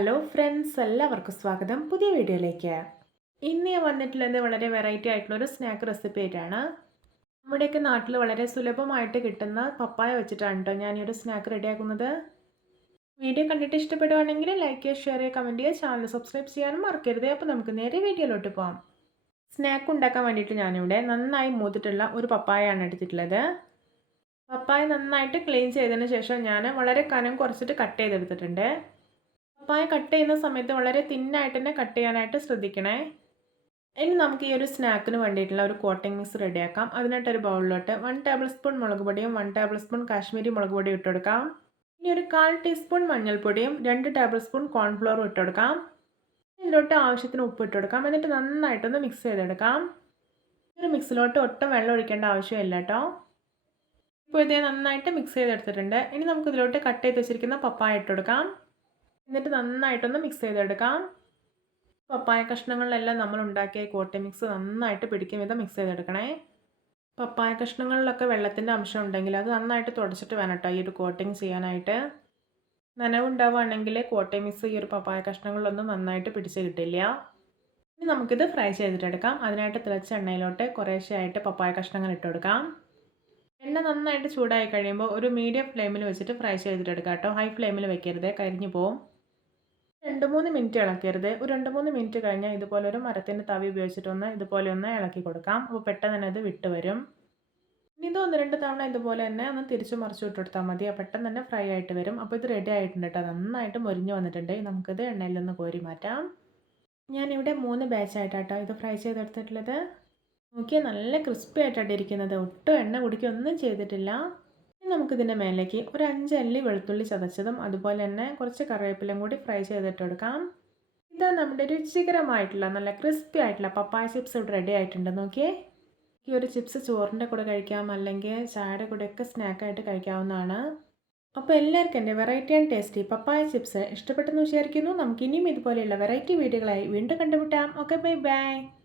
Hello friends എല്ലാവർക്കും സ്വാഗതം പുതിയ വീഡിയോയിലേക്ക്. ഇന്ന് ഞാൻ വന്നിട്ടുള്ളത് വളരെ വെറൈറ്റി ആയിട്ടുള്ള ഒരു സ്നാക്ക് റെസിപ്പി ആയിട്ടാണ്. നമ്മുടെയൊക്കെ നാട്ടിൽ വളരെ സുലഭമായിട്ട് കിട്ടുന്ന പപ്പായ വെച്ചിട്ടാണ് കേട്ടോ ഞാൻ ഈ ഒരു സ്നാക്ക് റെഡിയാക്കുന്നത് വീഡിയോ കണ്ടിട്ട് ഇഷ്ടപ്പെടുവാണെങ്കിൽ ലൈക്ക് ചെയ്യുക ഷെയർ ചെയ്യുക കമന്റ് ചെയ്യുക ചാനൽ സബ്സ്ക്രൈബ് ചെയ്യാനും മറക്കരുത്. അപ്പോൾ നമുക്ക് നേരെ വീഡിയോയിലോട്ട് പോകാം സ്നാക്ക് ഉണ്ടാക്കാൻ വേണ്ടിയിട്ട് ഞാനിവിടെ നന്നായി മൂത്തിട്ടുള്ള ഒരു പപ്പായാണ് എടുത്തിട്ടുള്ളത്. പപ്പായ നന്നായിട്ട് ക്ലീൻ ചെയ്തതിന് ശേഷം ഞാൻ വളരെ കനം കുറച്ചിട്ട് കട്ട് ചെയ്തെടുത്തിട്ടുണ്ട്. പപ്പായ കട്ട് ചെയ്യുന്ന സമയത്ത് വളരെ തിന്നായിട്ട് തന്നെ കട്ട് ചെയ്യാനായിട്ട് ശ്രദ്ധിക്കണേ. ഇനി നമുക്ക് ഈ ഒരു സ്നാക്കിന് വേണ്ടിയിട്ടുള്ള ഒരു കോട്ടിംഗ് മിക്സ് റെഡിയാക്കാം അതിനായിട്ട് ഒരു ബൗളിലോട്ട് വൺ ടേബിൾ സ്പൂൺ മുളക് പൊടിയും വൺ ടേബിൾ സ്പൂൺ കാശ്മീരി മുളക് പൊടിയും ഇട്ടുകൊടുക്കാം ഇനി ഒരു കാൽ ടീസ്പൂൺ മഞ്ഞൾപ്പൊടിയും രണ്ട് ടേബിൾ സ്പൂൺ കോൺഫ്ലോറും ഇട്ടുകൊടുക്കാം ഇതിലോട്ട് ആവശ്യത്തിന് ഉപ്പ് ഇട്ടുകൊടുക്കാം എന്നിട്ട് നന്നായിട്ടൊന്ന് മിക്സ് ചെയ്തെടുക്കാം. ഒരു മിക്സിലോട്ട് ഒട്ടും വെള്ളം ഒഴിക്കേണ്ട ആവശ്യമില്ല കേട്ടോ ഇപ്പോൾ ഇതേ നന്നായിട്ട് മിക്സ് ചെയ്തെടുത്തിട്ടുണ്ട്. ഇനി നമുക്ക് ഇതിലോട്ട് കട്ട് ചെയ്ത് വെച്ചിരിക്കുന്ന പപ്പായ ഇട്ട് കൊടുക്കാം. എന്നിട്ട് നന്നായിട്ടൊന്ന് മിക്സ് ചെയ്തെടുക്കാം. പപ്പായ കഷ്ണങ്ങളിലെല്ലാം നമ്മൾ ഉണ്ടാക്കിയ കോട്ടി മിക്സ് നന്നായിട്ട് പിടിക്കും വിധം മിക്സ് ചെയ്തെടുക്കണേ. പപ്പായ കഷ്ണങ്ങളിലൊക്കെ വെള്ളത്തിന്റെ അംശം ഉണ്ടെങ്കിൽ അത് നന്നായിട്ട് തുടച്ചിട്ട് വേണം കേട്ടോ ഈ ഒരു കോട്ടിങ് ചെയ്യാനായിട്ട്. നനവുണ്ടാവുകയാണെങ്കിൽ കോട്ടി മിക്സ് ഈ ഒരു പപ്പായ കഷ്ണങ്ങളിലൊന്നും നന്നായിട്ട് പിടിച്ച് കിട്ടില്ല. ഇനി നമുക്കിത് ഫ്രൈ ചെയ്തിട്ടെടുക്കാം. അതിനായിട്ട് തിളച്ച എണ്ണയിലോട്ട് കുറേശ്ശെയായിട്ട് പപ്പായ കഷ്ണങ്ങൾ ഇട്ട് കൊടുക്കാം. എണ്ണ നന്നായിട്ട് ചൂടായി കഴിയുമ്പോൾ ഒരു മീഡിയം ഫ്ലെയിമിൽ വെച്ചിട്ട് ഫ്രൈ ചെയ്തിട്ടെടുക്കാം കേട്ടോ ഹൈ ഫ്ലെയിമിൽ വെക്കരുത് കരിഞ്ഞു പോവും. രണ്ട് മൂന്ന് മിനിറ്റ് ഇളക്കരുത്. ഒരു രണ്ട് മൂന്ന് മിനിറ്റ് കഴിഞ്ഞാൽ ഇതുപോലെ ഒരു മരത്തിന്റെ തവി ഉപയോഗിച്ചിട്ടൊന്ന് ഇതുപോലെ ഒന്ന് ഇളക്കി കൊടുക്കാം. അപ്പോൾ പെട്ടെന്ന് തന്നെ അത് വിട്ട് വരും. ഇനി ഇത് ഒന്ന് രണ്ട് തവണ ഇതുപോലെ തന്നെ ഒന്ന് തിരിച്ചു മറിച്ച് വിട്ടെടുത്താൽ മതി. പെട്ടെന്ന് തന്നെ ഫ്രൈ ആയിട്ട് വരും. അപ്പോൾ ഇത് റെഡി ആയിട്ടുണ്ട് കേട്ടോ നന്നായിട്ട് മുരിഞ്ഞ് വന്നിട്ടുണ്ട്. നമുക്കിത് എണ്ണയിൽ നിന്ന് കോരി മാറ്റാം. ഞാനിവിടെ മൂന്ന് ബാച്ചായിട്ടാട്ടോ ഇത് ഫ്രൈ ചെയ്തെടുത്തിട്ടുള്ളത്. നോക്കിയാൽ നല്ല ക്രിസ്പി ആയിട്ടാണ് ഇരിക്കുന്നത് ഒട്ടും എണ്ണ കുടിക്കുകയൊന്നും ചെയ്തിട്ടില്ല. നമുക്കിതിന്റെ മേലേക്ക് ഒരു അഞ്ച് അല്ലി വെളുത്തുള്ളി ചതച്ചതും അതുപോലെ തന്നെ കുറച്ച് കറിവേപ്പിലും കൂടി ഫ്രൈ ചെയ്തിട്ടെടുക്കാം ഇത് നമ്മുടെ രുചികരമായിട്ടുള്ള നല്ല ക്രിസ്പി ആയിട്ടുള്ള പപ്പായ ചിപ്സ് ഇവിടെ റെഡി ആയിട്ടുണ്ട്. നോക്കിയേ. ഈ ഒരു ചിപ്സ് ചോറിന്റെ കൂടെ കഴിക്കാം അല്ലെങ്കിൽ ചായയുടെ കൂടെയൊക്കെ സ്നാക്കായിട്ട് കഴിക്കാവുന്നതാണ്. അപ്പോൾ എല്ലാവർക്കും എന്റെ variety and tasty papaya chips ഇഷ്ടപ്പെട്ടെന്ന് വിചാരിക്കുന്നു. നമുക്ക് ഇനിയും ഇതുപോലെയുള്ള വെറൈറ്റി വീഡിയോകളായി വീണ്ടും കണ്ടുമുട്ടാം. Okay bye bye